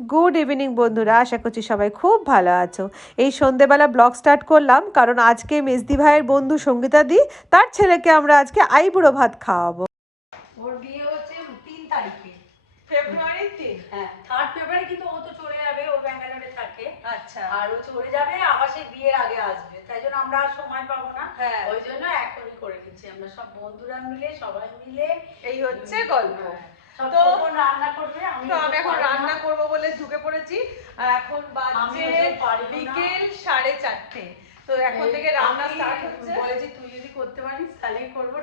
Good evening বন্ধুরা, আশা করছি সবাই খুব ভালো আছো। এই সন্ধেবেলা ব্লগ স্টার্ট করলাম কারণ আজকে মেজদি ভাইয়ের বন্ধু সঙ্গীতা দি তার ছেলেকে আমরা আজকে আইবুড়ো ভাত খাওয়াবো। ওর বিয়ে হচ্ছে 3 তারিখে, ফেব্রুয়ারির 3। হ্যাঁ 3 ফেব্রুয়ারি, কিন্তু ও তো চলে যাবে, ও ব্যাঙ্গালোরে থাকে। আচ্ছা। আর ও চলে যাবে আবার সেই বিয়ের আগে আসবে, তাই জন্য আমরা আর সময় পাবো না। হ্যাঁ। ওই জন্য এখনই করে নিচ্ছি আমরা সব বন্ধুরা মিলে, সবাই মিলে। এই হচ্ছে গল্প। তো রান্না করবে, আমি এখন রান্না করব বলে ঢুকে পড়েছি। আর এখন বাজে বিকেল 4:30। তো এখন থেকে রান্না স্টার্ট হচ্ছে। বলেছি তুই যদি করতে পারিস তাহলেই করবো,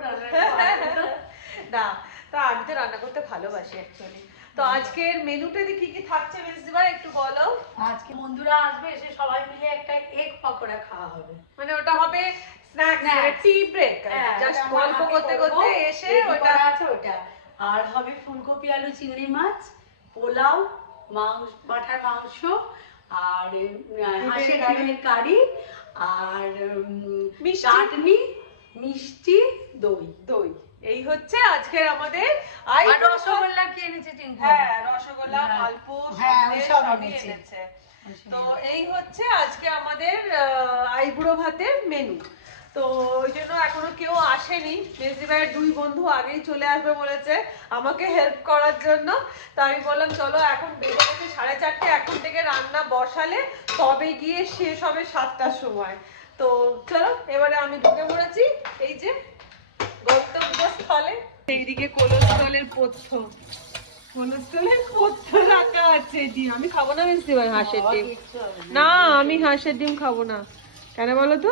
না, তা আমি তো রান্না করতে ভালোবাসি অ্যাকচুয়ালি। তো আজকের মেনুতে কি কি থাকছে মেজদি ভাই একটু বলো। আজকে বন্ধুরা আসবে, এসে সবাই মিলে একটা এগ পকোড়া খাওয়া হবে। মানে ওটা হবে স্ন্যাক্স, মানে টি ব্রেক, জাস্ট গল্প করতে করতে এসে ওটা আছে ওটা। আর হবে ফুলকপি আলু চিংড়ি মাছ, পোলাও, মাংস, পাঁঠার মাংস, আর হাঁসের ডিমের কারি, আর চাটনি, মিষ্টি, দই। দই, এই হচ্ছে আজকের আমাদের আর রসগোল্লা কি এনেছে টিঙ্কু? হ্যাঁ, রসগোল্লা, মালপোয়া, সবই এনেছে। তো এই হচ্ছে আজকে আমাদের আইবুড়ো ভাতের মেনু। তো ওই জন্য এখনো কেউ আসেনি। মেজদি ভাইয়ের 2 বন্ধু আগেই চলে আসবে বলেছে আমাকে হেল্প করার জন্য। তো আমি বললাম চলো, এখন বেজে গেছে 4:30, এখন থেকে রান্না বসালে তবে গিয়ে শেষ হবে 7টার সময়। তো চলো এবারে আমি ঢুকে পড়েছি এই যে গন্তব্যস্থলে। এইদিকে কোলস্থলের পথ্য, কোলস্থলের পথ্য রাখা আছে। ডিম আমি খাবো না মেজদি ভাই, হাঁসের ডিম না, আমি হাঁসের ডিম খাবো না। কেন বলো তো,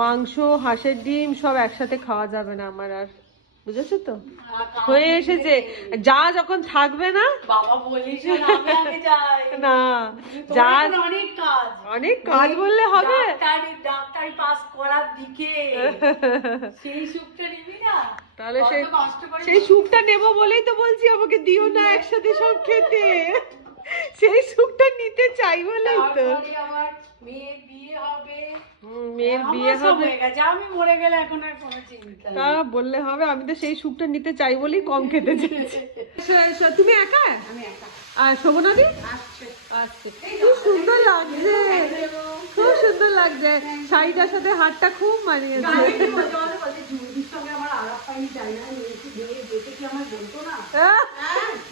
মাংস হাঁসের ডিম সব একসাথে খাওয়া যাবে না আমার আর, বুঝেছো তো? হয়ে এসেছে যা যখন থাকবে না বাবা বলিস না, আমি আগে যাই না, যা অনেক কাজ, অনেক কাজ বললে হবে। ডাক্তারি পাস করার দিকে সেই সুখটা নিবি না, তাহলে সেই সুখটা নেবো বলেই তো বলছি আমাকে দিও না একসাথে সব খেতে। সেই সুখটা নিতে চাই বলেই তো। আমার মেয়ের বিয়ে হবে, মেয়ের বিয়ে হবে, আমি মরে গেলে এখন আর কোনো চিন্তা তা বললে হবে। আমি তো সেই সুখটা নিতে চাই বলেই কম খেতে চাইছি। তুমি একা? আমি একা। আর শোভনাদি আসছে আসছে। খুব সুন্দর লাগছে, খুব সুন্দর লাগছে। শাড়িটার সাথে হারটা খুব মানিয়েছে।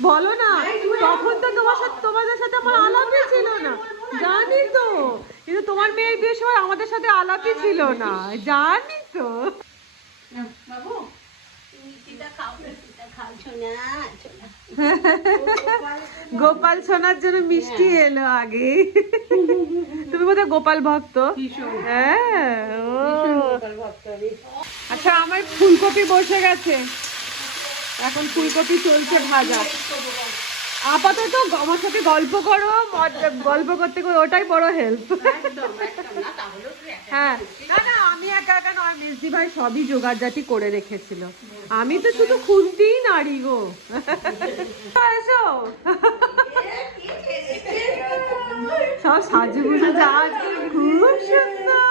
বলো না, তখন তো তোমাদের সাথে আমার আলাপই ছিল না, জানি তো। কিন্তু তোমার মেয়ের বিয়ের সময় আমাদের সাথে আলাপই ছিল না, জানি তো। বাবু গোপাল সোনার জন্য মিষ্টি এলো আগে। তুমি বোধহয় গোপাল ভক্ত। হ্যাঁ, আচ্ছা আমার ফুলকপি বসে গেছে, এখন ফুলকপি চলছে ভাজা। আপাতত আমার সাথে গল্প করো, গল্প করতে করতে ওটাই বড় হেল্প। হ্যাঁ, না না, আমি একা একা নয়, মেজদি ভাই সবই জোগাড়জাটি করে রেখেছিল। আমি তো শুধু খুনতেই নাড়ি গো। এসো, সব সাজুগুজু যা আছে খুব সুন্দর।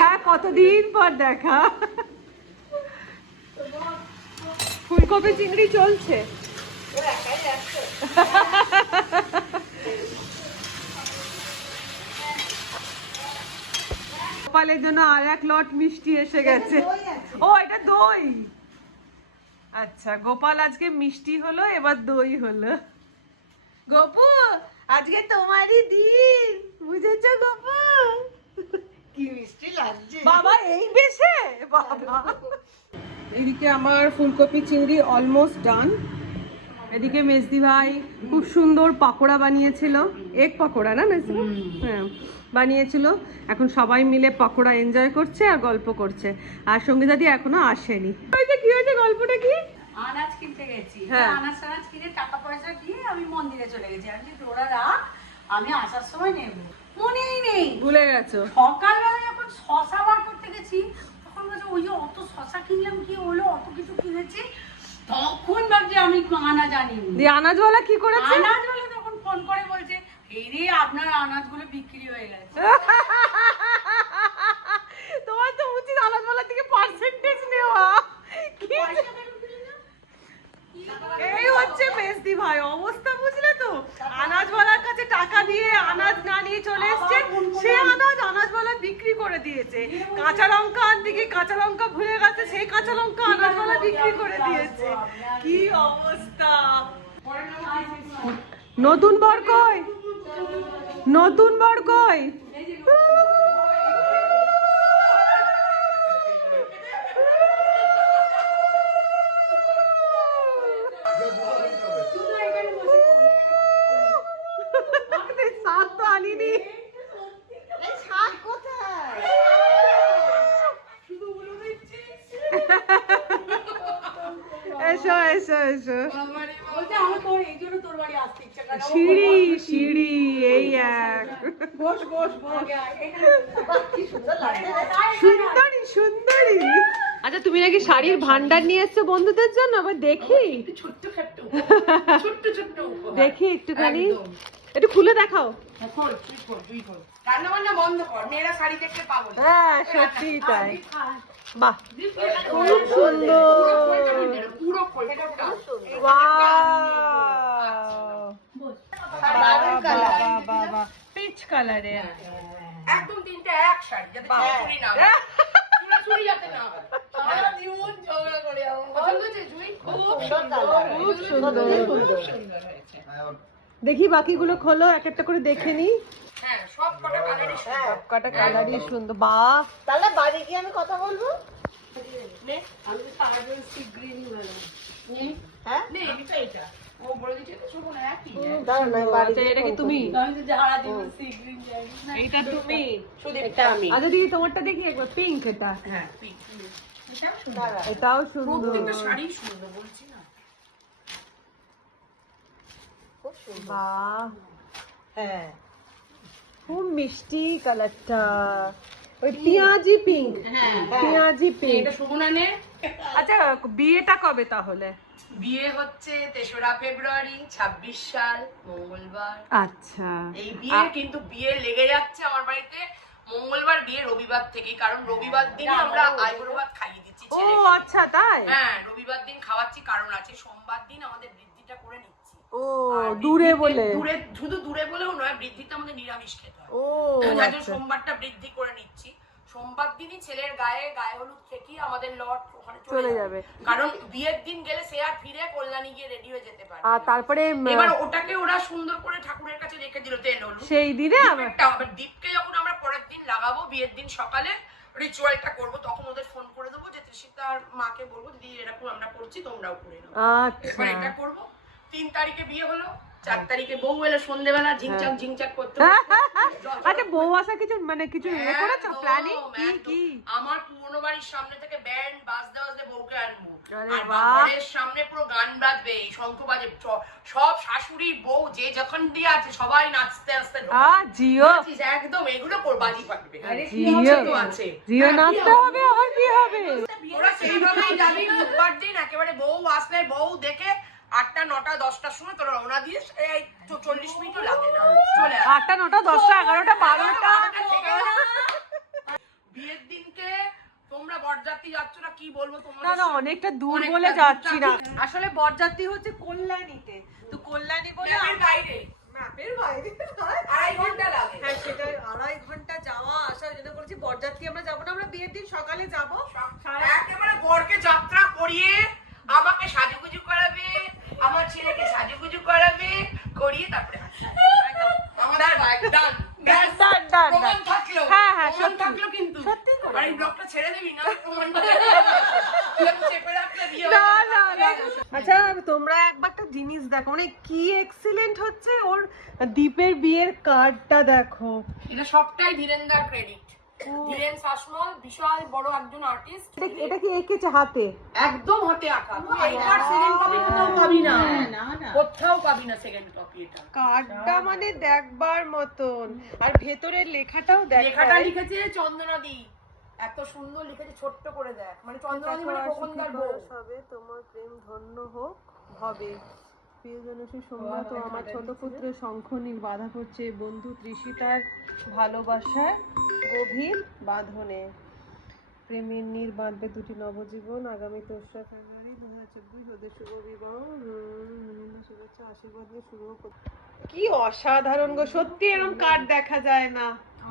হ্যাঁ, কতদিন পর দেখা। ফুলকপি চিংড়ি চলছে। গোপালের জন্য আর এক লট মিষ্টি এসে গেছে। ও, এটা দই। আচ্ছা, গোপাল আজকে মিষ্টি হলো, এবার দই হলো। গোপু, আজকে তোমারই দিন, বুঝেছো গোপু? কি মিষ্টি লাগছে বাবা, এই বেশে বাবা। এদিকে আমার ফুলকপি চিংড়ি অলমোস্ট ডান। এদিকে মেজদি ভাই খুব সুন্দর পাকোড়া বানিয়েছিল, এগ পাকোড়া না মেজদি? হ্যাঁ, বানিয়েছিল। এখন সবাই মিলে পাকোড়া এনজয় করছে আর গল্প করছে। আর সঙ্গীতা দি এখনো আসেনি। কি হয়েছে, গল্পটা কি? আনাজ কিনতে গেছি, হ্যাঁ। আনাজ কিনে টাকা পয়সা দিয়ে আমি মন্দিরে চলে গেছি। আমি তোরা রাখ, আমি আসার সময় নেব, মনেই নেই, ভুলে গেছো। সকালবেলা যখন শশা বার করতে গেছি তখন বলছে ওই যে অত শশা কিনলাম, কি হলো, অত কিছু কিনেছি। তখন ভাবছি আমি আনাজ আনিনি। দিয়ে আনাজওয়ালা কি করেছে? আনাজওয়ালা তখন ফোন করে বলছে এই রে আপনার আনাজগুলো বিক্রি হয়ে গেছে। তোমার তো উচিত আনাজওয়ালা থেকে পার্সেন্টেজ নেওয়া। এই হচ্ছে মেজদি ভাই অবস্থা, বুঝলে আনাজওয়ালার কাছে টাকা দিয়ে আনাজ না নিয়ে চলে এসছে, সে আনাজওয়ালা বিক্রি করে দিয়েছে। কাঁচা লঙ্কা আনতে গিয়ে কাঁচা লঙ্কা ভুলে গেছে, সেই কাঁচা লঙ্কা আনাজওয়ালা বিক্রি করে দিয়েছে। কি অবস্থা! নতুন বর কই? নতুন বর কই? শাক তো আনিনি। এসো এসো এসো। সিঁড়ি সিঁড়ি এই এক। সুন্দরী সুন্দরী। আচ্ছা তুমি নাকি শাড়ির ভান্ডার নিয়ে এসছো বন্ধুদের জন্য? আবার দেখি দেখি একটুখানি, একটু খুলে দেখাও। হ্যাঁ সত্যি তাই। বাহ খুব সুন্দর। পিচ কালারে একদম তিনটে এক শাড়ি, যাতে চুরি না চুরি যাতে না হয়। সারা জীবন ঝগড়া করে পছন্দ হয়েছে জুই? খুব সুন্দর, খুব সুন্দর। দেখি বাকিগুলো খোলো, এক একটা করে দেখে নি। হ্যাঁ সব কটা কালারই সুন্দর, সব কটা কালারই সুন্দর। বাহ তাহলে বাড়ি গিয়ে আমি কথা বলবো। নে আমি তো সারাদিন সি গ্রিন বললাম। হ্যাঁ নে এটা এটা ও বলে দিচ্ছে তো শোনো না একই। দাঁড়াও না বাড়ি আচ্ছা এটা কি তুমি? আমি তো সারা দিন সি গ্রিন যাই না। এইটা তুমি? শুধু এটা আমি। আচ্ছা দেখি তোমারটা দেখি একবার। পিঙ্ক এটা। হ্যাঁ পিঙ্ক। এটাও সুন্দর। দাঁড়া এটাও সুন্দর। প্রত্যেকটা শাড়ি সুন্দর বলছি না। খুব সুন্দর। বাহ হ্যাঁ খুব মিষ্টি কালারটা, ওই পেঁয়াজি পিঙ্ক। হ্যাঁ পেঁয়াজি পিঙ্ক। এটা শোভনা নে। আচ্ছা বিয়েটা কবে তাহলে? বিয়ে হচ্ছে 3রা ফেব্রুয়ারি 26 সাল মঙ্গলবার। আচ্ছা এই বিয়ে কিন্তু বিয়ে লেগে যাচ্ছে আমার বাড়িতে মঙ্গলবার বিয়ে রবিবার থেকে, কারণ রবিবার দিন আমরা আইবুড়ো ভাত খাইয়ে দিচ্ছি ও ছেলেকে। আচ্ছা তাই? হ্যাঁ রবিবার দিন খাওয়াচ্ছি, কারণ আছে সোমবার দিন আমাদের বৃদ্ধিটা করে নিচ্ছি। ও আর দূরে বৃদ্ধিতে- বলে? দূরে শুধু দূরে বলেও নয়, বৃদ্ধিতে আমাদের নিরামিষ খেতে হয়। ও যার জন্য আচ্ছা সোমবারটা বৃদ্ধি করে নিচ্ছি। সোমবার দিনই ছেলের গায়ে হলুদ থেকে আমাদের লট ওখানে চলে চলে যাবে। যাবে, কারণ বিয়ের দিন গেলে সে আর ফিরে কল্যাণী গিয়ে রেডি হয়ে যেতে পারে। আর তারপরে এবার ওটাকে ওরা সুন্দর করে ঠাকুরের কাছে রেখে দিল তেল হলুদ। সেই দিনে আবার আবার দীপকে যখন আমরা পরের দিন লাগাবো, বিয়ের দিন সকালে রিচুয়ালটা করব, তখন ওদের ফোন করে দেবো যে তৃষিতার মাকে বলবো দিদি এরকম আমরা করছি তোমরাও করে নাও। আচ্ছা এবার এটা করবো। 3 তারিখে বিয়ে হলো, 4 তারিখে বউ এলো সন্ধ্যেবেলা ঝিংচাক ঝিংচাক করতে। আচ্ছা বউ আসা কিছু মানে কিছু ইয়ে করেছো প্ল্যানিং? কি কি? আমার পুরনো বাড়ির সামনে থেকে ব্যান্ড বাজতে বাজতে বউকে আনবো, আরে আর বাহ। ঘরের সামনে পুরো গান বাজবে, শঙ্খ বাজে, সব শাশুড়ি বউ যে যখন দিয়ে আছে সবাই নাচতে নাচতে জিও একদম এগুলো বাজি পাকবে। জিও তো আছে জিও নাচতে হবে, আবার কি হবে? ওরা সেইভাবেই জানি বুধবার দিন একেবারে বউ আসলে বউ দেখে 8টা 9টা 10টার সময় তোরা রওনা দিয়ে এই 40 মিনিটও লাগে না চলে আসে। 8টা 9টা 10টা 11টা 12টা। বিয়ের দিনকে তোমরা বরযাত্রী যাচ্ছ না, কি বলবো না তোমাদের? না অনেকটা দূর অনেকটা বলে দূর যাচ্ছি না, যাচ্ছি। আসলে বরযাত্রী হচ্ছে কল্যাণীতে, তো কল্যাণী বলে ম্যাপের বাইরে ম্যাপের বাইরে 2.5 ঘন্টা লাগে। হ্যাঁ সেটা 2.5 ঘন্টা যাওয়া আসা, ওই জন্য বলছি বরযাত্রী আমরা যাবো না, আমরা বিয়ের দিন সকালে যাবো। একেবারে বরকে যাত্রা করিয়ে আমাকে সাজুগুজু করাবে, আমার ছেলেকে সাজুগুজু করাবে, করিয়ে তারপরে আমাদের বাইক ডান। ডান, ডান, ডান। প্রমাণ থাকলো, হ্যাঁ, হ্যাঁ, প্রমাণ সত্যি। থাকলো কিন্তু। সত্যি করে। আর এই ব্লগটা ছেড়ে দিবি না, প্রমাণটা চেপে রাখলে বিয়ে না হবে না না। না। আচ্ছা তোমরা একবার একটা জিনিস দেখো, মানে কি এক্সিলেন্ট হচ্ছে ওর দীপের বিয়ের কার্ডটা দেখো। এটা সবটাই ধীরেন্দার ক্রেডিট। ধীরেন শাসমল বিশাল বড় একজন আর্টিস্ট, এটা কি এঁকেছে হাতে? একদম হাতে আঁকা। তুই এইটার সেকেন্ড কপি কোথাও পাবি না, কোথাও পাবি না সেকেন্ড কপি। এটা কার্ডটা মানে দেখবার মতন, আর ভেতরের লেখাটাও দেখো। লেখাটা লিখেছে চন্দনাদি, এত সুন্দর লিখেছে, ছোট্ট করে দেখ, মানে চন্দনাদি মানে খোকনদার বউ। হবে তোমার প্রেম ধন্য হোক হবে। প্রিয়জনসী সোমনাথ ও আমার ছোট পুত্র শঙ্খনীল বাধা পড়ছে বন্ধু তৃষিতার ভালোবাসার গভীর বাঁধনে। প্রেমিনীর বাঁধবে দুটি নবজীবন, আগামী 3রা ফেব্রুয়ারি 2024 ওদের শুভ বিবাহ, শুভেচ্ছা আশীর্বাদ নিয়ে শুরু। কি অসাধারণ গো, সত্যি এরকম কার্ড দেখা যায় না।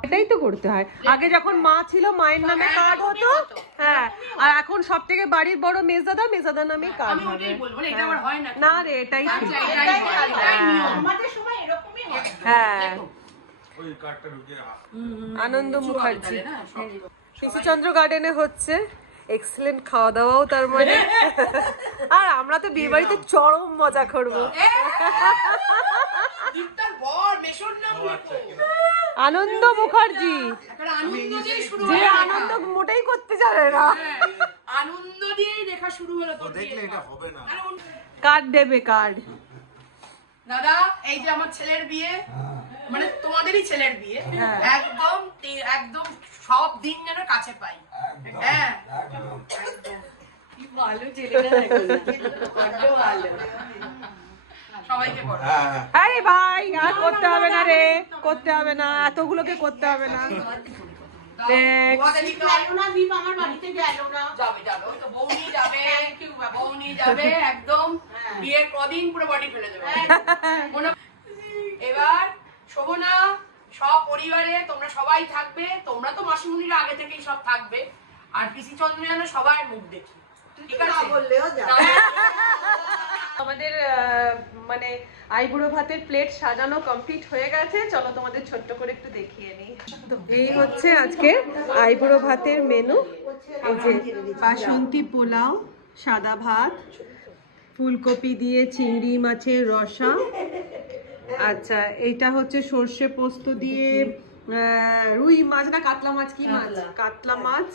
এটাই তো করতে হয়। আগে যখন মা ছিল মায়ের নামে কার্ড হতো, হ্যাঁ, আর এখন সব থেকে বাড়ির বড় মেজদাদা, মেজদাদা নামে কার্ড আমি হবে। ওটাই বলবো, না এটা আবার হয় না। না রে, এটাই ঠিক। এটাই নিয়ম। আমাদের সময় এরকমই হয়। হ্যাঁ, ওই কার্ডটা ঢুকে আনন্দ মুখার্জি কৃষিচন্দ্র গার্ডেনে হচ্ছে এক্সেলেন্ট খাওয়া দাওয়াও তার মানে। আর আমরা তো বিয়ে বাড়িতে চরম মজা করবো। দীপ্তার বর মেশোর নাম লেখো। আনন্দ মুখার্জি, একটা আনন্দ দিয়ে শুরু যে হলো। আনন্দ মোটেই করতে জানে না। আনন্দ দিয়েই লেখা শুরু হলো তোর দেখলে বিয়ে। এটা হবে না। কার্ড দেবে, কার্ড। দাদা, এই যে আমার ছেলের বিয়ে, মানে তোমাদেরই ছেলের বিয়ে, একদম একদম সব দিন যেন কাছে পাই। হ্যাঁ, একদম। ভালো ছেলেটা ভালো। সবাইকে করো। হ্যাঁ আরে ভাই, আর করতে হবে না রে, করতে হবে না, এতগুলোকে করতে হবে না। তোমাদেরই কাজ। যাবে যাবে, ওই তো বৌনি যাবে, বৌনি যাবে, একদম বিয়ের কদিন পুরো বডি ফেলে দেবে। এবার শোভনা, সব পরিবারে তোমরা সবাই থাকবে, তোমরা তো মাসিমুনিরা আগে থেকেই সব থাকবে, আর পিসি চন্দ্র যেন সবার মুখ দেখি, ঠিক আছে? আমাদের মানে আইবুড়ো ভাতের প্লেট সাজানো কমপ্লিট হয়ে গেছে। চলো তোমাদের ছোট্ট করে একটু দেখিয়ে নিই। এই হচ্ছে আজকে আইবুড়ো ভাতের মেনু। এই যে বাসন্তী পোলাও, সাদা ভাত, ফুলকপি দিয়ে চিংড়ি মাছের রসা, আচ্ছা এইটা হচ্ছে সর্ষে পোস্ত দিয়ে রুই মাছ না কাতলা মাছ, কি মাছ, কাতলা মাছ।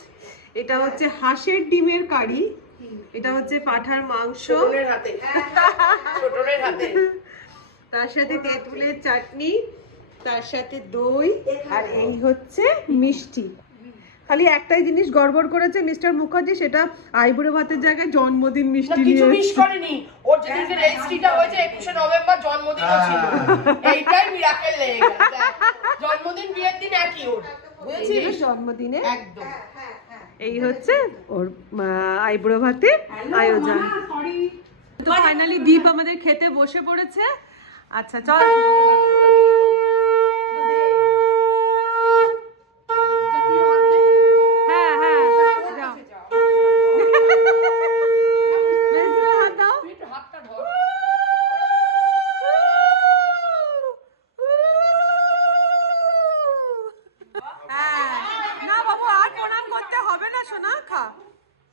এটা হচ্ছে হাঁসের ডিমের কারি, এটা হচ্ছে পাঁঠার মাংস, ছোটনের হাতে, ছোটনের হাতে। তার সাথে তেঁতুলের চাটনি, তার সাথে দই, আর এই হচ্ছে মিষ্টি। খালি একটাই জিনিস গড়বড় করেছে মিস্টার মুখার্জি, সেটা আইবুড়ো ভাতের জায়গায় জন্মদিন মিষ্টি কিছু নিয়ে মিস করেনি, ওর যেদিনকে রেজিস্ট্রিটা হয়েছে 21শে নভেম্বর জন্মদিনও ছিল। এইটাই মিরাকেল লেগে গেল। জন্মদিন বিয়ের দিন একই ওর, বুঝেছিস? জন্মদিনে একদম। এই হচ্ছে ওর আইবুড়ো ভাতের আয়োজন। তো ফাইনালি দীপ আমাদের খেতে বসে পড়েছে। আচ্ছা চল, হ্যাঁ হ্যাঁ যাও, মেজদিকে হাত দাও। তুই একটু হাতটা ধর। হ্যাঁ, না বাবু আর প্রণাম করতে হবে না সোনা, খা।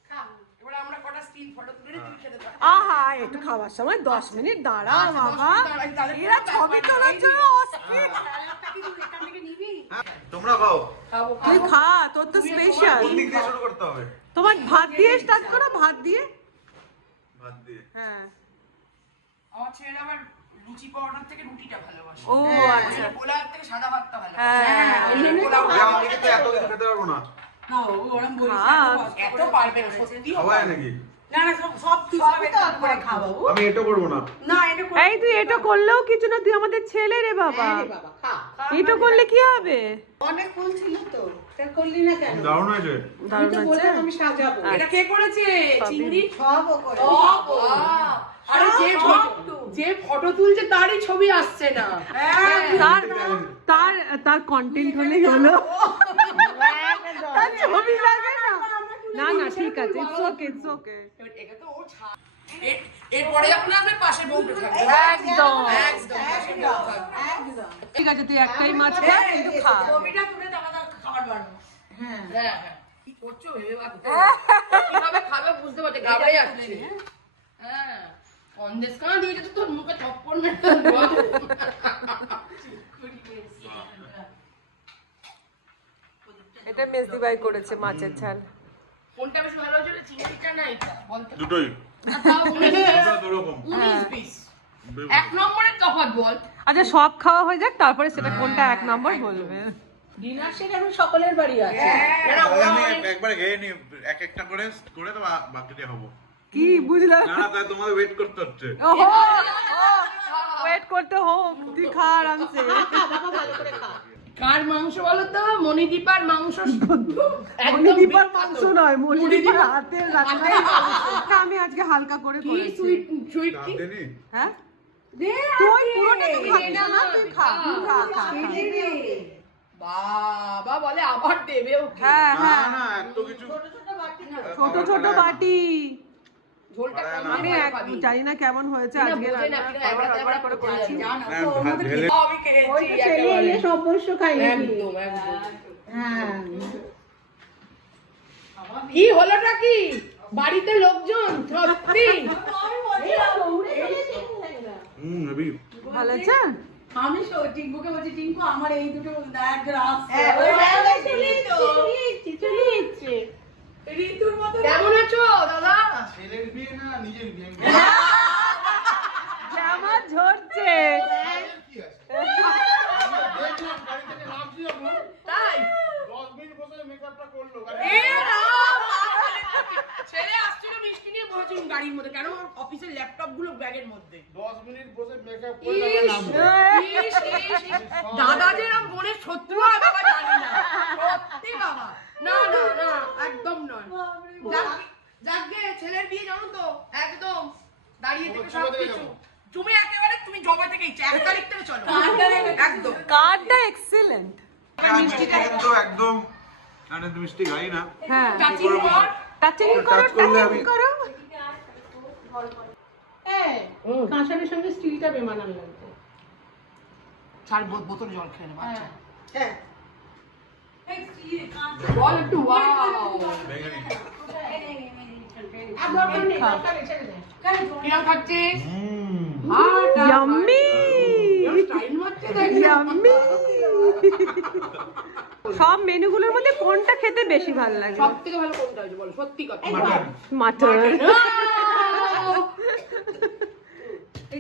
খা। এবার আমরা কটা স্টিল ফটো তুলে নিয়ে তুই খেতে থাক। আহা, একটু খাওয়ার সময় 10 মিনিট দাঁড়া বাবা, এরা ছবি তোলার জন্য অস্থির। তোমরা খাও। খাবো, তুই খাবো। খা, তোর তো স্পেশাল। কোন দিক দিয়ে শুরু করতে হবে? তোমার ভাত দিয়ে স্টার্ট করো, ভাত দিয়ে। ভাত দিয়ে। হ্যাঁ, আমার ছেলের আবার লুচি পাউডার থেকে রুটিটা ভালোবাসে। ও আচ্ছা, পোলাও থেকে সাদা ভাতটা ভালোবাসে। হ্যাঁ। ওই জন্য পোলাও আমি কিন্তু এত কিছু খেতে পারবো না। খা। এত পারবে না সত্যি। খাওয়াই নাকি? খাবো। আমি এটা করবো না। এই তুই এটা করলেও কিছু না, তুই আমাদের ছেলে রে বাবা, এটা করলে কি হবে? অনেক ফুল ছিল তো, এটা করলি না কেন? দারুণ হয়েছে। দারুণ তো আছে। বললাম আমি সাজাবো। এটা কে করেছে? চিংড়ি? সবও করে। আরে যে ফটো তুলছে তারই ছবি আসছে না। তার তার তার কন্টেন্ট হলেই হলো, তার ছবি লাগে না। না না ঠিক আছে, ইটস ওকে, ইটস ওকে। এটা তো ও এরপরে যখন আসবে পাশে বউটা থাকবে। একদম একদম পাশে বউ থাকবে। ঠিক আছে, তুই একটাই মাছ খা, কিন্তু খা। ছবিটা তুলে তারপর খাবার বানাবো। হ্যাঁ হ্যাঁ। কি করছো ভেবে ভাবতে। কিভাবে খাবে বুঝতে পারছে, ঘাবড়ে যাচ্ছে। হ্যাঁ। সন্দেশ কানা দিয়েছে তো তোর মুখে থপ্পড় মেরে বল। এটা মেজদি ভাই করেছে মাছের ঝাল। কোনটা বেশি ভালো হয়েছে, চিংড়িটা না এটা? বলতে দুটোই। তাও 19 দুরকম। পিস। এক নম্বরের তফাৎ বল। আচ্ছা সব খাওয়া হয়ে যাক, তারপরে সেটা কোনটা এক নম্বর বলবে। ডিনার সেট এখন সকলের বাড়ি আছে। না, না, তাহলে ওরা আমি অনেক- একবার খেয়ে নি, এক একটা করে করে তো বাকি দিয়ে হবো। কি বুঝলাম না না, তাই তোমাদের ওয়েট করতে হচ্ছে। ওয়েট করতে হোক, তুই খা আরামসে। বাবা ভালো করে খা। কার মাংস বলো তো? মণিদীপার মাংস। মণিদীপার মাংস নয়, মণিদীপার হাতের রান্না। না, আমি আজকে হালকা করে কি করেছি। সুইট সুইট কি? রাঁধেনি? হ্যাঁ দে তুই পুরোটা তো খাবি না, তুই খা খা খা। বাবা বলে আবার দেবেও কি? হ্যাঁ না হ্যাঁ, না, এত কিছু ছোট ছোট বাটি। ঝোলটা কম আমি ভালো এক খাবি। জানি না কেমন হয়েছে না, আজকে বোঝে না, রান্না। কিনা একবার একবার করে করেছি। না, ঢেলে আমি খেয়েছি ওই তো ছেলে একেবারে। এলে সব বস্য খাই নাকি? একদম একদম। হ্যাঁ। কি হলোটা কি? বাড়িতে লোকজন সত্যি হেবি। ভালো আছে? আমি টিঙ্কুকে বলছি, টিঙ্কু আমার এই দুটো এক গ্লাস। ঋতুর মতো কেমন আছো দাদা? ছেলের বিয়ে না নিজের বিয়ে? জামা ঝরছে। কি আছে? দেখলাম গাড়ি থেকে নামছি যখন তাই 10 মিনিট বসে মেকআপটা করলো। এ রাম! ছেলে আসছিল মিষ্টি নিয়ে বসেছিল গাড়ির মধ্যে, কেন অফিসের ল্যাপটপ গুলো ব্যাগের মধ্যে। 10 মিনিট বসে মেকআপ করলো ইস, নামলো। ইস, ইস, ইস। দাদা যে এরম বোনের শত্রু হয় বাবা জানি না, সত্যি বাবা। না না না, একদম নয়। যাকে ছেলের বিয়ে জানো তো, একদম দাঁড়িয়ে থেকে সবকিছু তুমি একেবারে তুমি জবে থেকেই 1 তারিখ থেকে চলো একদম। কার্ডটা এক্সিলেন্ট। মিষ্টিটা কিন্তু একদম মানে মিষ্টি গাই না। হ্যাঁ, চাচির পর টাচিং করো, টাচ করলে টাচিং আমি- করো। কাঁসারের সঙ্গে স্টিলটা বেমানান লাগবে। চার বোতল জল খেয়ে নেবো। আচ্ছা হ্যাঁ। বল একটু ওয়াও ভেঙে নিচ্ছি। আর দরকার নেই, দরকার নেই, ছেড়ে দে। কিরম খাচ্ছিস? ইয়াম্মি স্টাইল মারছে দেখ। ইয়াম্মি। সব মেনুগুলোর মধ্যে কোনটা খেতে বেশি ভালো লাগে? সব থেকে ভালো কোনটা হয়েছে বলো, সত্যি কথা। মাটন। মাটন।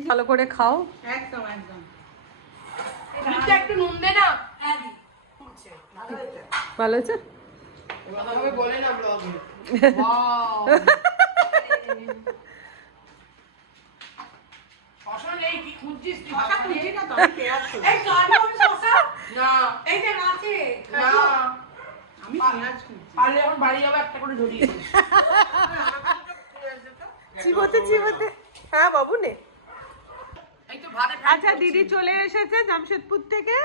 ভালো করে খাও। একদম একদম। এটা একটু নুন দে না। ভালো আছে? কথা হবে বলে না ব্লগে। ওয়াও শশা নেই, কি খুঁজছিস তুই? শশা খুঁজছি না তো, আমি পেঁয়াজ খুঁজছি। না এই যে আছে, না, আমি পেঁয়াজ খুঁজছি। পারলে এখন বাড়ি যাবে একটা করে ঝরিয়ে দিস। চিবোতে চিবোতে। হ্যাঁ বাবু নে। এই তো ভাতে আচ্ছা, দিদি চলে এসেছে জামশেদপুর থেকে।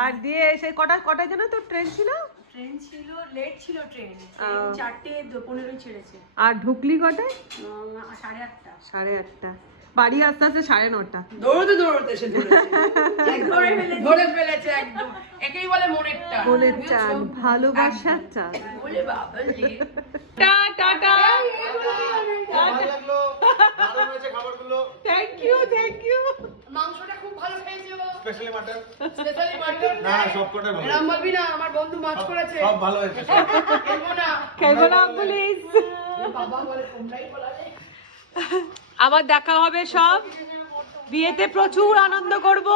আর দিয়ে এসে কটায় যেন তোর ট্রেন ছিল? ট্রেন ছিল, লেট ছিল ট্রেন। আহ। 4:15 ছেড়েছে। আর ঢুকলি কটায়? 8:30। 8:30। বাড়ি আস্তে আস্তে 9:30। দৌড়তে দৌড়তে এসে ধরে ফেলেছে একদম। একেই বলে মনের টান। মনের টান, ভালোবাসার টান। বলে বাবা রে। টাটা। ভালো লাগলো। দারুণ হয়েছে খাবারগুলো। Thank you, thank you. মাংসটা খুব ভালো খেয়েছিল। Specially mutton. Specially mutton. না সব কটাই ভালো। এরম বলবি না, আমার বন্ধু মাছ করেছে। সব ভালো হয়েছে। খেলবো না। খেলবো না প্লিজ। বাবা বলে তোমরাই বলালে। আবার দেখা হবে সব। বিয়েতে প্রচুর আনন্দ করব,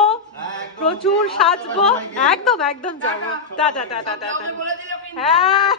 প্রচুর সাজবো। একদম একদম যাবো। Tata tata tata. বলে দিল কিন্তু। হ্যাঁ।